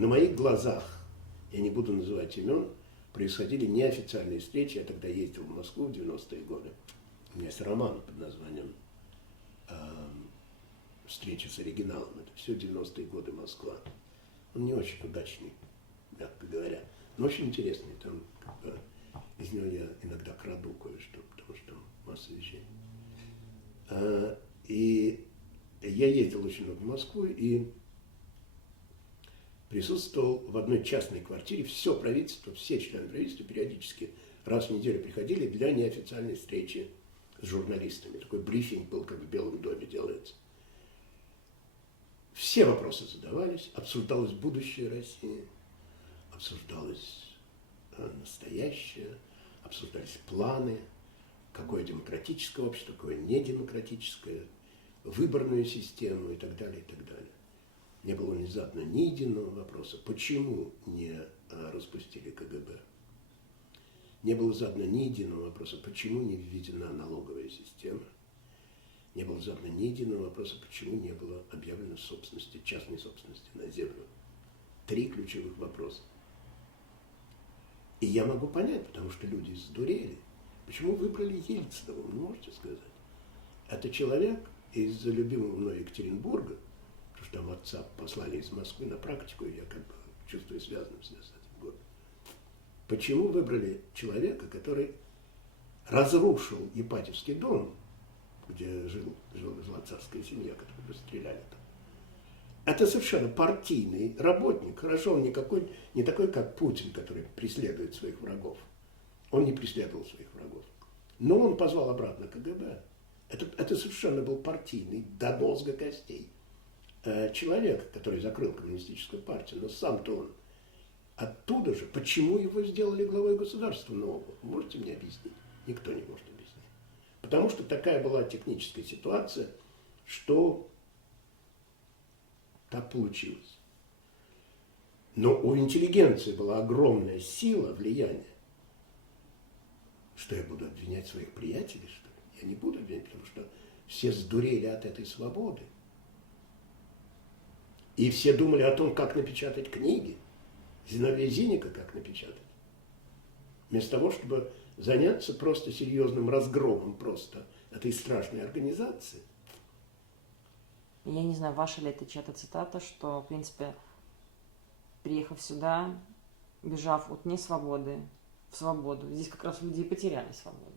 на моих глазах, я не буду называть имен, происходили неофициальные встречи. Я тогда ездил в Москву в 90-е годы. У меня есть роман под названием «Встреча с оригиналом». Это все 90-е годы Москва. Он не очень удачный, мягко говоря, но очень интересный. Там как бы, из него я иногда краду кое-что, потому что там масса вещей. И я ездил очень много в Москву и присутствовал в одной частной квартире. Все правительство, все члены правительства периодически раз в неделю приходили для неофициальной встречи с журналистами. Такой брифинг был, как в Белом доме делается. Все вопросы задавались, обсуждалось будущее России, обсуждалось настоящее, обсуждались планы, какое демократическое общество, какое недемократическое, выборную систему и так далее, и так далее. Не было внезапно ни единого вопроса, почему не распустили КГБ. Не было задано ни единого вопроса, почему не введена налоговая система. Не было задано ни единого вопроса, почему не было объявлено собственности, частной собственности на землю. 3 ключевых вопроса. И я могу понять, потому что люди сдурели. Почему выбрали Ельцина, вы можете сказать? Это человек из любимого мной Екатеринбурга, потому что там отца послали из Москвы на практику, и я как бы чувствую связанным с этим городом. Почему выбрали человека, который разрушил Ипатьевский дом, где жила царская семья, которую расстреляли там? Это совершенно партийный работник. Хорошо, он не такой, как Путин, который преследует своих врагов. Он не преследовал своих врагов. Но он позвал обратно КГБ. Это совершенно был партийный, до мозга костей человек, который закрыл коммунистическую партию. Но сам-то он оттуда же. Почему его сделали главой государства нового? Можете мне объяснить? Никто не может объяснить. Потому что такая была техническая ситуация, что так получилось. Но у интеллигенции была огромная сила, влияние. Что я буду обвинять своих приятелей, что ли? Я не буду обвинять, потому что все сдурели от этой свободы. И все думали о том, как напечатать книги. Зиновия Зиника как напечатать. Вместо того, чтобы заняться просто серьезным разгромом просто этой страшной организации. Я не знаю, ваша ли это чья-то цитата, что, в принципе, приехав сюда, бежав от несвободы в свободу, здесь как раз люди и потеряли свободу.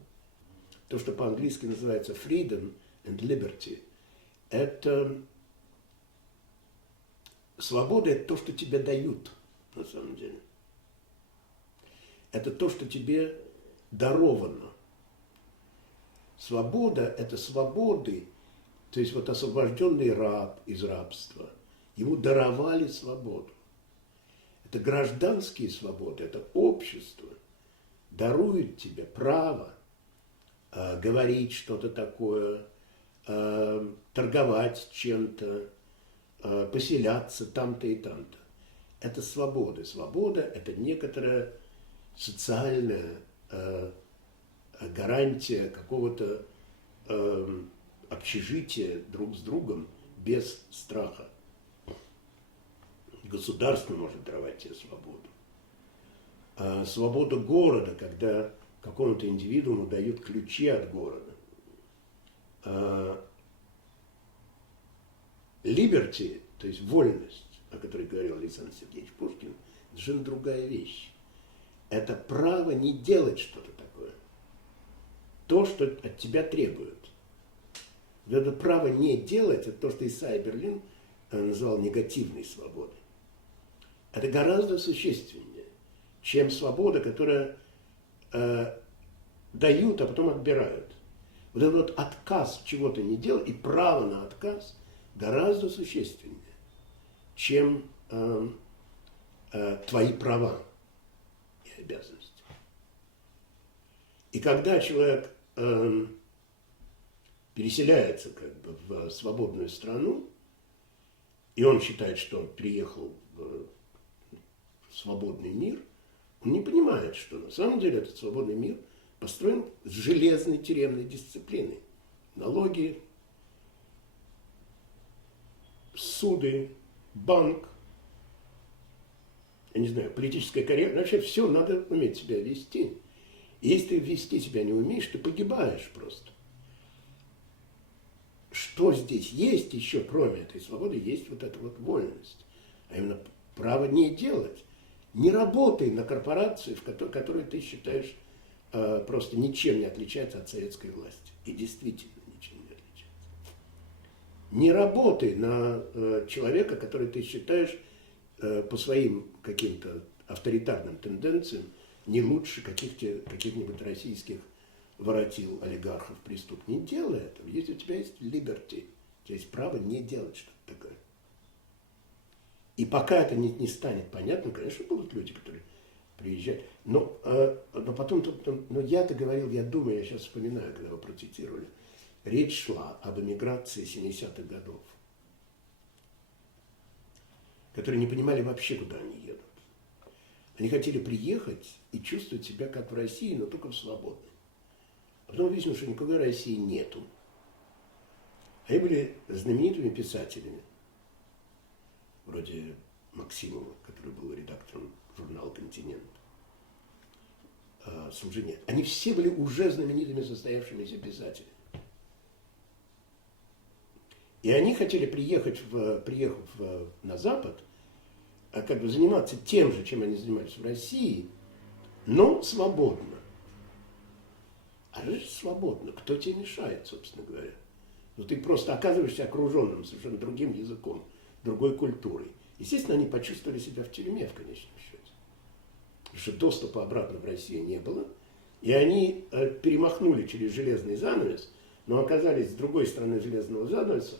То, что по-английски называется freedom and liberty, это свобода, это то, что тебе дают, на самом деле. Это то, что тебе даровано. Свобода – это свободы. То есть вот освобожденный раб из рабства, ему даровали свободу. Это гражданские свободы, это общество дарует тебе право говорить что-то такое, торговать чем-то, поселяться там-то и там-то. Это свобода. Свобода – это некоторая социальная гарантия какого-то общежития друг с другом без страха. Государство может даровать тебе свободу. Свобода города, когда какому-то индивидууму дают ключи от города. Liberty, то есть вольность, о которой говорил Александр Сергеевич Пушкин, это совершенно другая вещь. Это право не делать что-то такое. То, что от тебя требуют. Вот это право не делать, это то, что Исайя Берлин называл негативной свободой. Это гораздо существеннее, чем свобода, которая дают, а потом отбирают. Вот этот вот отказ чего-то не делать и право на отказ гораздо существеннее, чем твои права и обязанности. И когда человек переселяется как бы в свободную страну, и он считает, что он приехал в свободный мир, он не понимает, что на самом деле этот свободный мир построен с железной тюремной дисциплиной. Налоги, суды, банк, я не знаю, политическая карьера, вообще все надо уметь себя вести. И если ты вести себя не умеешь, ты погибаешь просто. Что здесь есть еще, кроме этой свободы, есть вот эта вот вольность. А именно право не делать. Не работай на корпорации, которую ты считаешь просто ничем не отличается от советской власти. И действительно ничем не отличается. Не работай на человека, который ты считаешь по своим каким-то авторитарным тенденциям не лучше каких-нибудь российских воротил, олигархов, преступников. Не делай этого. Если у тебя есть liberty, у тебя есть право не делать что-то такое. И пока это не станет понятным, конечно, будут люди, которые приезжают. Но потом, но я-то говорил, я думаю, я сейчас вспоминаю, когда вы процитировали, речь шла об эмиграции 70-х годов, которые не понимали вообще, куда они едут. Они хотели приехать и чувствовать себя как в России, но только в свободной. А потом выяснилось, что никакой России нету. Они были знаменитыми писателями, вроде Максимова, который был редактором журнала «Континент», Солженицын. Они все были уже знаменитыми состоявшимися писателями. И они хотели приехав на Запад, как бы заниматься тем же, чем они занимались в России, но свободно. А жить свободно. Кто тебе мешает, собственно говоря? Но ты просто оказываешься окруженным совершенно другим языком, другой культурой. Естественно, они почувствовали себя в тюрьме, в конечном счете. Потому что доступа обратно в Россию не было. И они перемахнули через железный занавес, но оказались с другой стороны железного занавеса,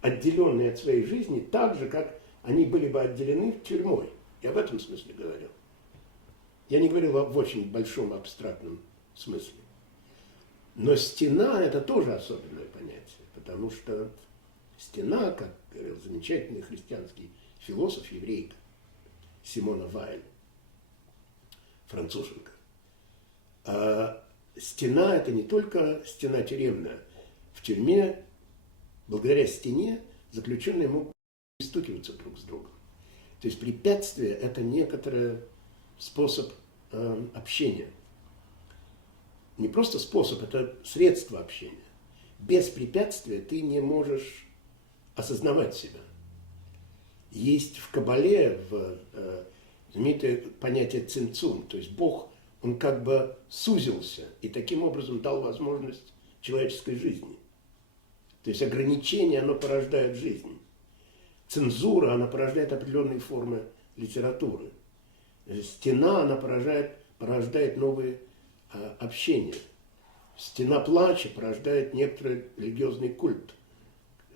отделенные от своей жизни так же, как они были бы отделены тюрьмой. Я в этом смысле говорил. Я не говорил в очень большом абстрактном смысле. Но стена – это тоже особенное понятие, потому что стена, как говорил замечательный христианский философ, еврейка Симона Вайль, француженка, стена – это не только стена тюремная. В тюрьме, благодаря стене, заключенные могут перестукиваться друг с другом. То есть препятствие – это некоторый способ общения. Не просто способ, это средство общения. Без препятствия ты не можешь осознавать себя. Есть в Кабале знаменитое понятие цимцум, то есть Бог, он как бы сузился и таким образом дал возможность человеческой жизни. То есть ограничение, оно порождает жизнь. Цензура, она порождает определенные формы литературы. Стена, она порождает новые общения. Стена плача порождает некоторый религиозный культ.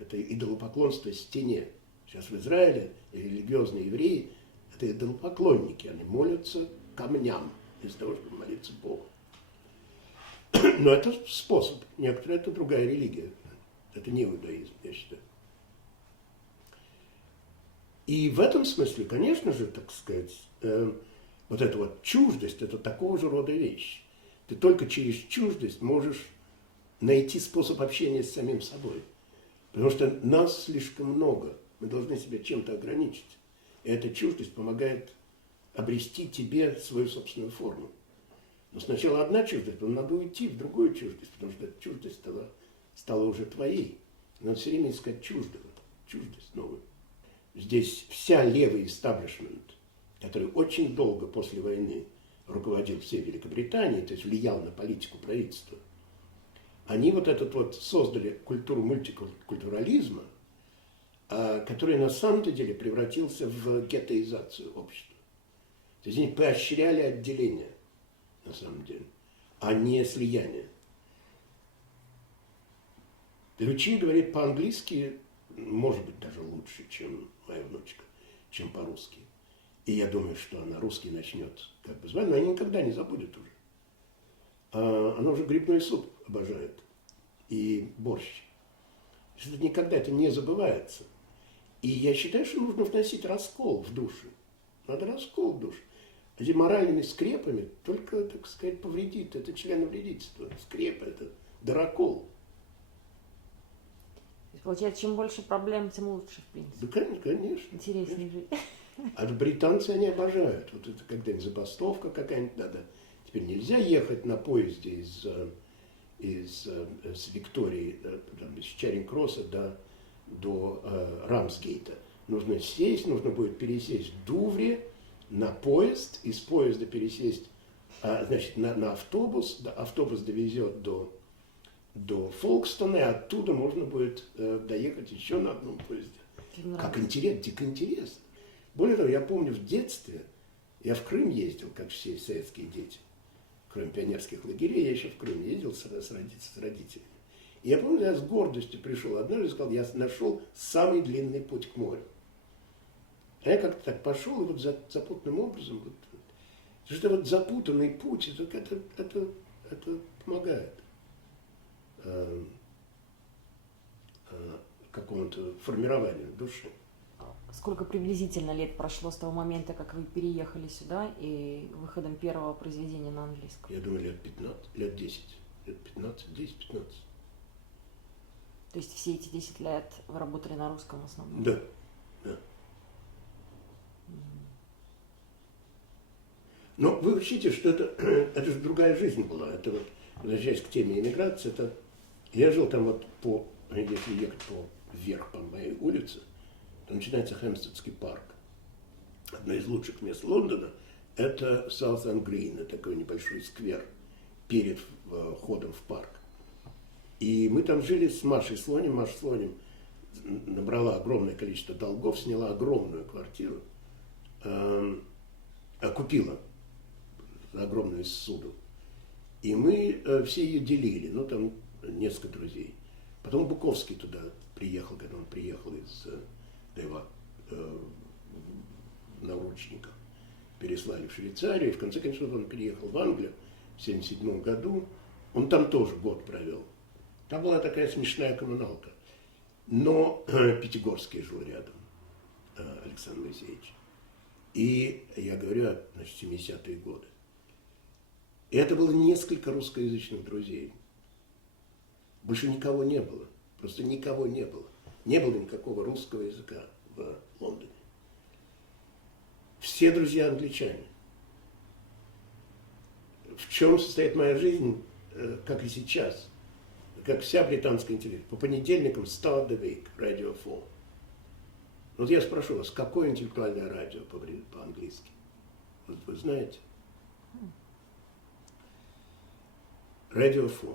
Это идолопоклонство стене. Сейчас в Израиле религиозные евреи – это идолопоклонники. Они молятся камням вместо того, чтобы молиться Богу. Но это способ. Некоторые – это другая религия. Это не иудаизм, я считаю. И в этом смысле, конечно же, так сказать, вот эта вот чуждость – это такого же рода вещь. Ты только через чуждость можешь найти способ общения с самим собой. Потому что нас слишком много. Мы должны себя чем-то ограничить. И эта чуждость помогает обрести тебе свою собственную форму. Но сначала одна чуждость, потом надо уйти в другую чуждость, потому что эта чуждость стала уже твоей. Надо все время искать чуждость новую. Здесь вся левый истаблишмент, который очень долго после войны руководил всей Великобританией, то есть влиял на политику правительства, они вот этот вот создали культуру мультикультурализма, который на самом-то деле превратился в геттоизацию общества. То есть они поощряли отделение, на самом деле, а не слияние. Лючи говорит по-английски, может быть, даже лучше, чем моя внучка, чем по-русски. И я думаю, что она русский начнет как бы звать, но она никогда не забудет уже. Она уже грибной суп обожает и борщ. Это никогда это не забывается. И я считаю, что нужно вносить раскол в душу. Надо раскол в душу. Эти моральными скрепами только, так сказать, повредит. Это членовредительство. Скрепа – это дырокол. Получается, чем больше проблем, тем лучше, в принципе. Да, конечно. Интереснее жить. А британцы они обожают. Вот это когда-нибудь забастовка какая-нибудь надо. Теперь нельзя ехать на поезде с Виктории, там, с Чаринг-Кросса до Рамсгейта. Нужно сесть, нужно будет пересесть в Дувре на поезд, из поезда пересесть значит, на автобус. Автобус довезет до Фолкстона, и оттуда можно будет доехать еще на одном поезде. Как интересно, дико интересно. Более того, я помню в детстве, я в Крым ездил, как все советские дети. Кроме пионерских лагерей, я еще в Крым ездил с родителями. И я помню, я с гордостью пришел однажды и сказал, я нашел самый длинный путь к морю. А я как-то так пошел, и вот запутанным образом, что вот запутанный путь, это помогает какому-то формированию души. Сколько приблизительно лет прошло с того момента, как вы переехали сюда и выходом первого произведения на английском? Я думаю, лет 15, лет 10. Лет 15, 10-15. То есть все эти 10 лет вы работали на русском в основном? Да, да. Но вы учите, что это же другая жизнь была. Это вот, возвращаясь к теме иммиграции, я жил там вот если ехать вверх по моей улице, то начинается Хэмпстедский парк. Одно из лучших мест Лондона – это Саут-Энд-Грин, это такой небольшой сквер перед входом в парк. И мы там жили с Машей Слоним. Маша Слоним набрала огромное количество долгов, сняла огромную квартиру, купила огромную ссуду. И мы все ее делили, ну там несколько друзей. Потом Буковский туда приехал, когда он приехал из его наручников. Переслали в Швейцарию, и в конце концов он переехал в Англию в 1977 году. Он там тоже год провел. Там была такая смешная коммуналка. Но Пятигорский жил рядом, Александр Моисеевич. И я говорю, значит, 70-е годы. И это было несколько русскоязычных друзей. Больше никого не было. Просто никого не было. Не было никакого русского языка в Лондоне. Все друзья англичане. В чем состоит моя жизнь, как и сейчас, как вся британская интеллигенция. По понедельникам Start the Week, Radio 4. Вот я спрошу вас, какое интеллектуальное радио по-английски? Вот вы знаете? Radio 4.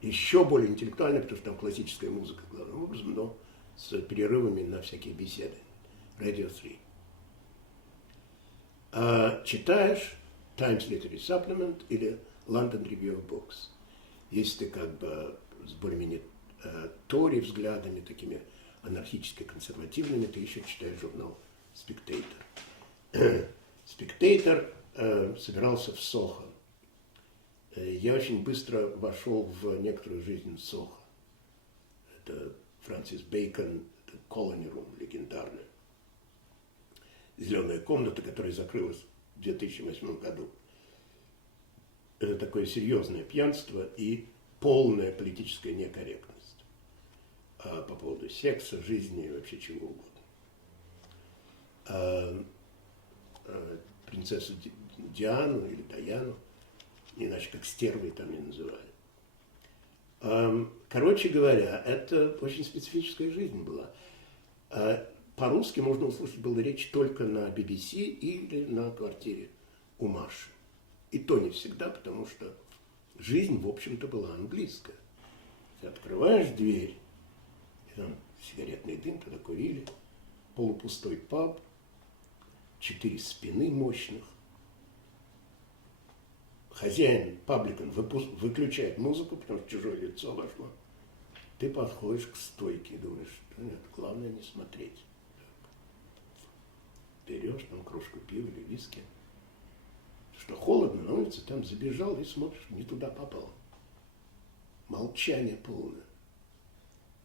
Еще более интеллектуальное, потому что там классическая музыка главным образом, но с перерывами на всякие беседы. Radio 3. А читаешь Times Literary Supplement или London Review of Books. Если ты как бы с более-менее тори взглядами, такими анархически-консервативными, ты еще читаешь журнал Spectator. Spectator собирался в Сохо. Я очень быстро вошел в некоторую жизнь Сохо. Это Фрэнсис Бэйкон, это Colony Room, легендарная. Зеленая комната, которая закрылась в 2008 году. Это такое серьезное пьянство и полная политическая некорректность по поводу секса, жизни и вообще чего угодно. Принцессу Диану или Даяну, иначе как стервой там и называли. Короче говоря, это очень специфическая жизнь была. По-русски можно услышать было речь только на BBC или на квартире у Маши. И то не всегда, потому что жизнь, в общем-то, была английская. Ты открываешь дверь, и там сигаретный дым, тогда курили, полупустой паб, 4 спины мощных. Хозяин, пабликан, выключает музыку, потому что чужое лицо вошло. Ты подходишь к стойке и думаешь, что нет, главное не смотреть. Берешь там кружку пива или виски. Что холодно на улице, там забежал и смотришь, не туда попал. Молчание полное.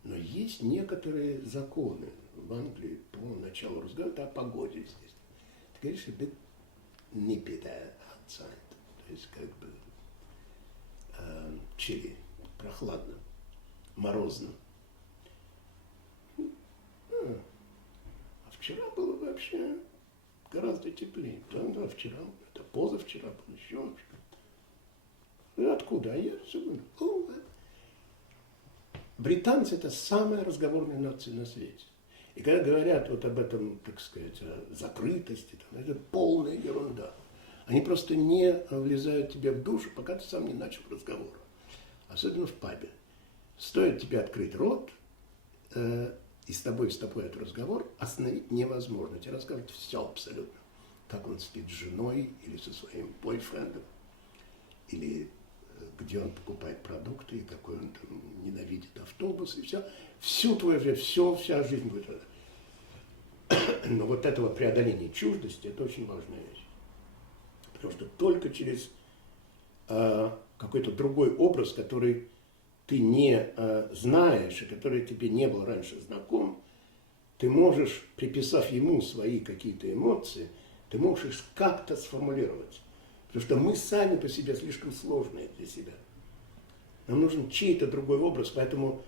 Но есть некоторые законы в Англии по началу разговора, это о погоде здесь. Ты говоришь, это не беда outside. То есть как бы чили, прохладно, морозно. А вчера было вообще вообще гораздо теплее. Да, вчера, это позавчера был, еще что-то. И откуда? А я все говорю, британцы – это самая разговорная нация на свете. И когда говорят вот об этом, так сказать, о закрытости, это полная ерунда. Они просто не влезают тебе в душу, пока ты сам не начал разговор. Особенно в пабе. Стоит тебе открыть рот, и с тобой вступает разговор, остановить невозможно. Тебе расскажут все абсолютно. Как он спит с женой, или со своим бойфрендом, или где он покупает продукты, и какой он там ненавидит автобус, и все. Всю твою жизнь, вся жизнь будет. Но вот это вот преодоление чуждости – это очень важная вещь. Потому что только через какой-то другой образ, который ты не знаешь, и который тебе не был раньше знаком, ты можешь, приписав ему свои какие-то эмоции, ты можешь их как-то сформулировать. Потому что мы сами по себе слишком сложные для себя. Нам нужен чей-то другой образ, поэтому,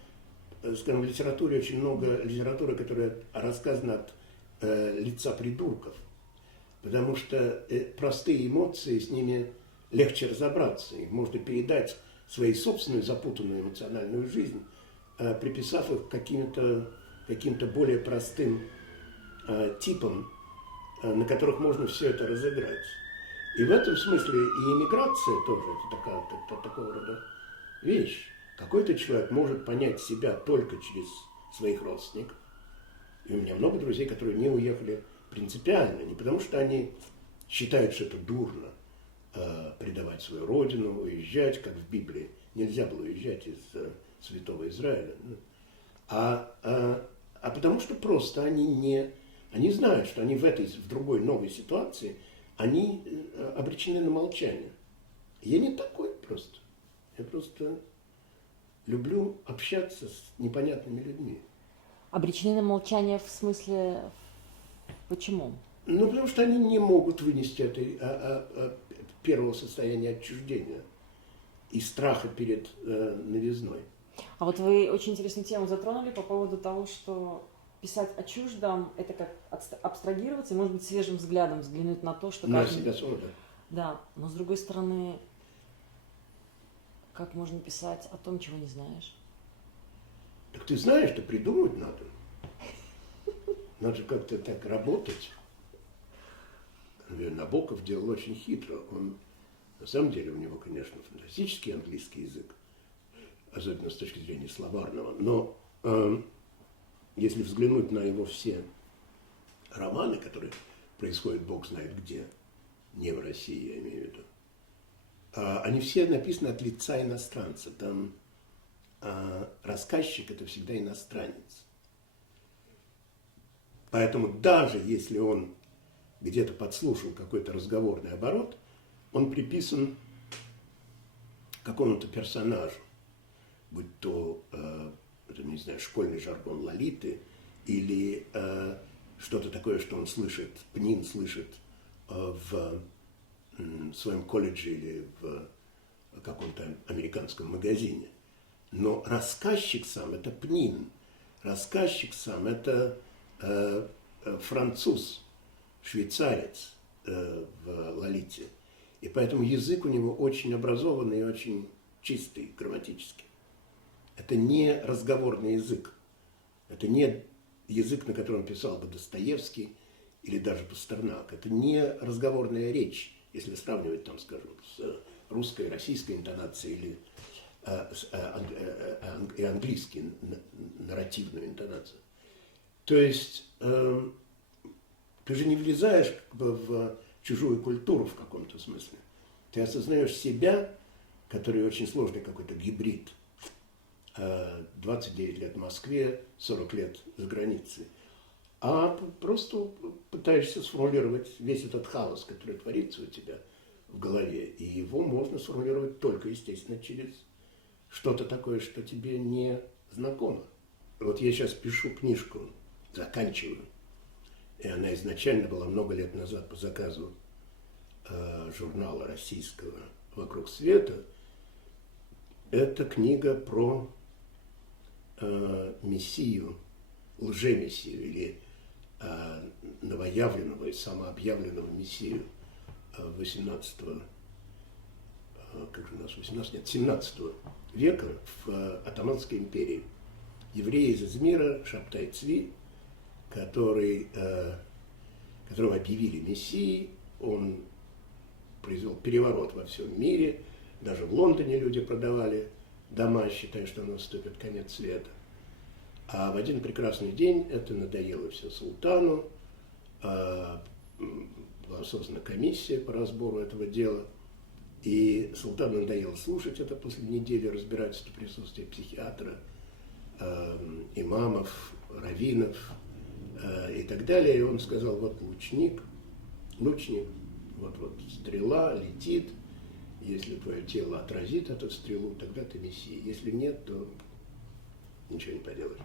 скажем, в литературе очень много литературы, которая рассказана от лица придурков. Потому что простые эмоции, с ними легче разобраться. Их можно передать свою собственную запутанную эмоциональную жизнь, приписав их каким-то более простым типам, на которых можно все это разыграть. И в этом смысле и иммиграция тоже это такого рода вещь. Какой-то человек может понять себя только через своих родственников. И у меня много друзей, которые не уехали принципиально, не потому что они считают, что это дурно, предавать свою родину, уезжать, как в Библии. Нельзя было уезжать из Святого Израиля. А потому что просто они знают, что они в другой новой ситуации, они обречены на молчание. Я не такой просто. Я просто люблю общаться с непонятными людьми. Обречены на молчание в смысле почему? Ну, потому что они не могут вынести этой первого состояния отчуждения и страха перед новизной. А вот вы очень интересную тему затронули по поводу того, что писать о чуждом – это как абстрагироваться и, может быть, свежим взглядом взглянуть на то, что На себя самого. Да, но с другой стороны, как можно писать о том, чего не знаешь? Так ты знаешь, что придумывать надо. Надо как-то так работать. Набоков делал очень хитро. Он, на самом деле, у него, конечно, фантастический английский язык, особенно с точки зрения словарного. Но если взглянуть на его все романы, которые происходят бог знает где, не в России, я имею в виду, они все написаны от лица иностранца. Там рассказчик – это всегда иностранец. Поэтому даже если он где-то подслушал какой-то разговорный оборот, он приписан какому-то персонажу, будь то, не знаю, школьный жаргон Лолиты или что-то такое, что он слышит, Пнин слышит в своем колледже или в каком-то американском магазине. Но рассказчик сам – это Пнин. Рассказчик сам – это француз, швейцарец в Лолите. И поэтому язык у него очень образованный и очень чистый грамматически. Это не разговорный язык. Это не язык, на котором писал бы Достоевский или даже Пастернак. Это не разговорная речь, если сравнивать, там, скажем, с русской, российской интонацией или и английской нарративную интонацию. То есть ты же не влезаешь в чужую культуру в каком-то смысле. Ты осознаешь себя, который очень сложный какой-то гибрид. 29 лет в Москве, 40 лет за границей. А просто пытаешься сформулировать весь этот хаос, который творится у тебя в голове. И его можно сформулировать только, естественно, через что-то такое, что тебе не знакомо. Вот я сейчас пишу книжку, заканчиваю. И она изначально была много лет назад по заказу журнала российского «Вокруг света». Это книга про мессию, лжемессию или новоявленного и самообъявленного мессию 17 века в Отtomанской империи. Еврей из Измира Шабтай Цви, которого объявили мессией, он произвел переворот во всем мире, даже в Лондоне люди продавали дома, считая, что наступит конец света. А в один прекрасный день это надоело все султану, была создана комиссия по разбору этого дела, и султану надоело слушать это после недели разбирательства в присутствии психиатра, имамов, раввинов и так далее. И он сказал: вот лучник, вот стрела летит, если твое тело отразит эту стрелу, тогда ты мессия, если нет, то ничего не поделаешь.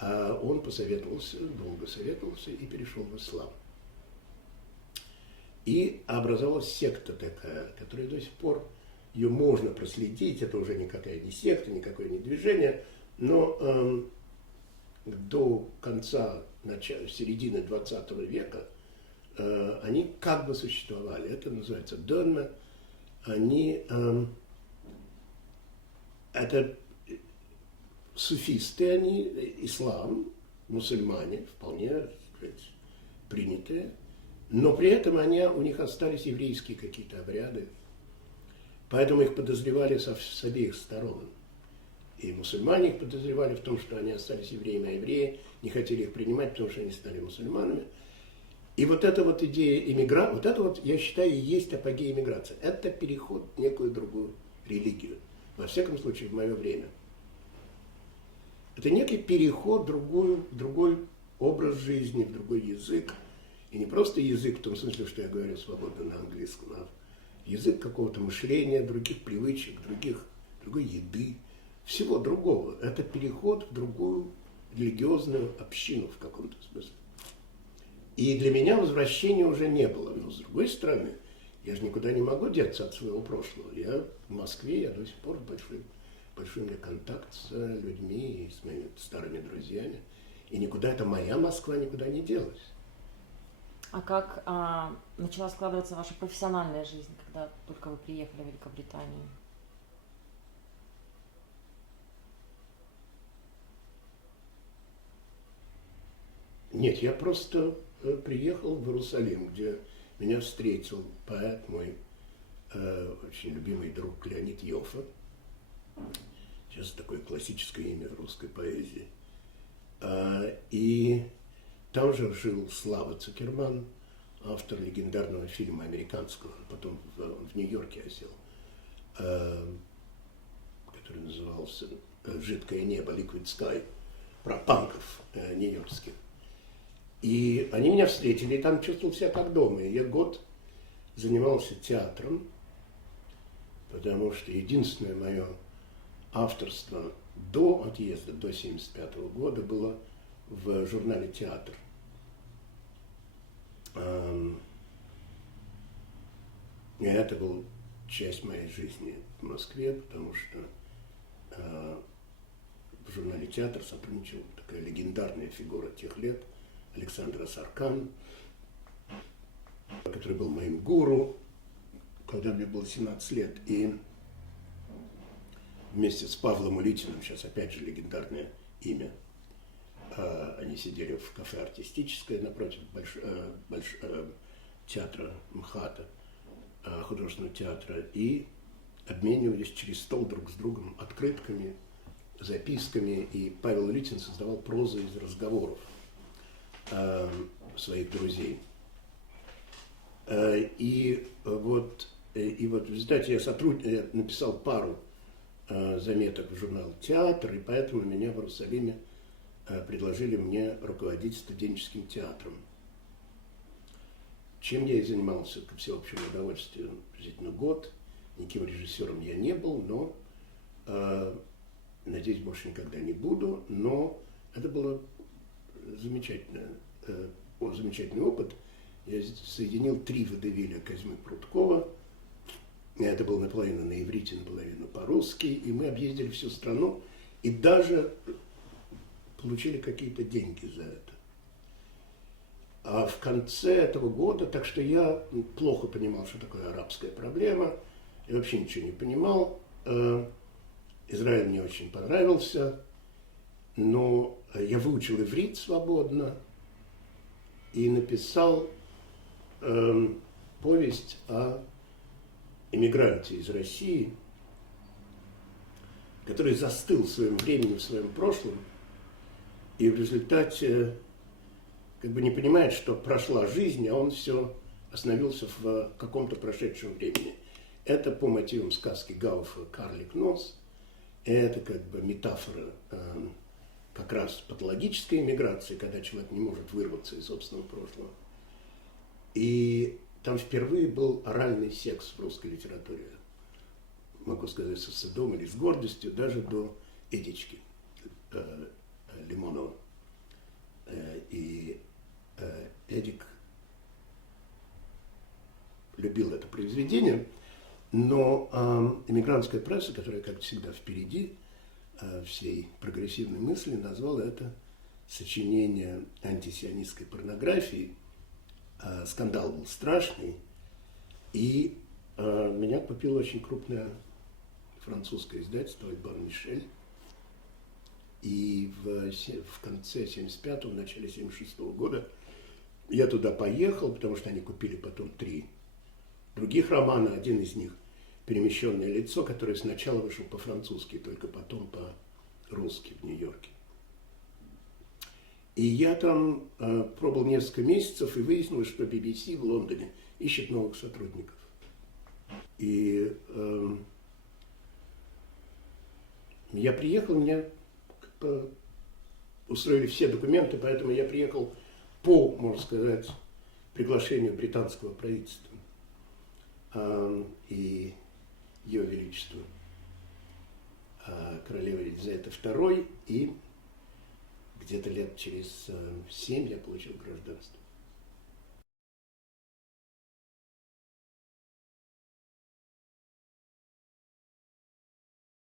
А он посоветовался, долго советовался и перешел в ислам. И образовалась секта такая, которая до сих пор, ее можно проследить, это уже никакая не секта, никакое не движение, но до конца, середины 20 века они как бы существовали. Это называется донна. Это суфисты, они ислам, мусульмане, вполне, так сказать, принятые, но при этом у них остались еврейские какие-то обряды, поэтому их подозревали с обеих сторон. И мусульмане их подозревали в том, что они остались евреями, а евреи не хотели их принимать, потому что они стали мусульманами. И вот эта вот идея иммиграции, вот это вот, я считаю, и есть апогей иммиграции. Это переход в некую другую религию. Во всяком случае, в мое время. Это некий переход в другой образ жизни, в другой язык. И не просто язык в том смысле, что я говорю свободно на английском, а язык какого-то мышления, других привычек, другой еды, всего другого. Это переход в другую религиозную общину в каком-то смысле. И для меня возвращения уже не было. Но с другой стороны, я же никуда не могу деться от своего прошлого. Я в Москве, я до сих пор большой у меня контакт с людьми и с моими старыми друзьями. И никуда эта моя Москва никуда не делась. А как начала складываться ваша профессиональная жизнь, когда только вы приехали в Великобританию? Нет, я просто приехал в Иерусалим, где меня встретил поэт, мой очень любимый друг Леонид Йоффе. Сейчас такое классическое имя в русской поэзии. И там же жил Слава Цукерман, автор легендарного фильма американского, потом в Нью-Йорке осел, который назывался «Жидкое небо», Liquid Sky, про панков нью-йоркских. И они меня встретили, и там чувствовал себя как дома. И я год занимался театром, потому что единственное мое авторство до отъезда, до 1975 года, было в журнале «Театр». И это была часть моей жизни в Москве, потому что в журнале «Театр» сотрудничал такая легендарная фигура тех лет Александр Асаркан, который был моим гуру, когда мне было 17 лет. И вместе с Павлом Улитиным, сейчас опять же легендарное имя, они сидели в кафе «Артистическое» напротив театра МХАТа, художественного театра, и обменивались через стол друг с другом открытками, записками. И Павел Улитин создавал прозу из разговоров своих друзей. И вот в результате я написал пару заметок в журнал «Театр», и поэтому меня в Иерусалиме предложили мне руководить студенческим театром. Чем я и занимался, ко всеобщему удовольствию, приблизительно год. Никаким режиссером я не был, но, надеюсь, больше никогда не буду. Но это было замечательный опыт. Я соединил 3 водевиля Козьмы Прудкова. Это было наполовину на иврите, наполовину по-русски. И мы объездили всю страну и даже получили какие-то деньги за это. А в конце этого года, так что я плохо понимал, что такое арабская проблема, я вообще ничего не понимал. Израиль мне очень понравился, но я выучил иврит свободно и написал повесть о эмигранте из России, который застыл в своем времени, в своем прошлом, и в результате как бы не понимает, что прошла жизнь, а он все остановился в каком-то прошедшем времени. Это по мотивам сказки Гауфа «Карлик Нос». Это как бы метафора как раз патологической эмиграции, когда человек не может вырваться из собственного прошлого. И там впервые был оральный секс в русской литературе. Могу сказать, со стыдом или с гордостью, даже до Эдички Лимонова. И Эдик любил это произведение, но эмигрантская пресса, которая, как всегда, впереди всей прогрессивной мысли, назвала это сочинение антисионистской порнографии. Скандал был страшный, и меня купило очень крупное французское издательство «Альбан Мишель». И в конце 75-го, в начале 76-го года я туда поехал, потому что они купили потом 3 других романа. Один из них «Перемещенное лицо», который сначала вышел по-французски, только потом по-русски в Нью-Йорке. И я там пробыл несколько месяцев, и выяснилось, что BBC в Лондоне ищет новых сотрудников. И я приехал, меня устроили все документы, поэтому я приехал по, можно сказать, приглашению британского правительства и Ее Величества королевы Елизаветы II, и где-то лет через 7 я получил гражданство.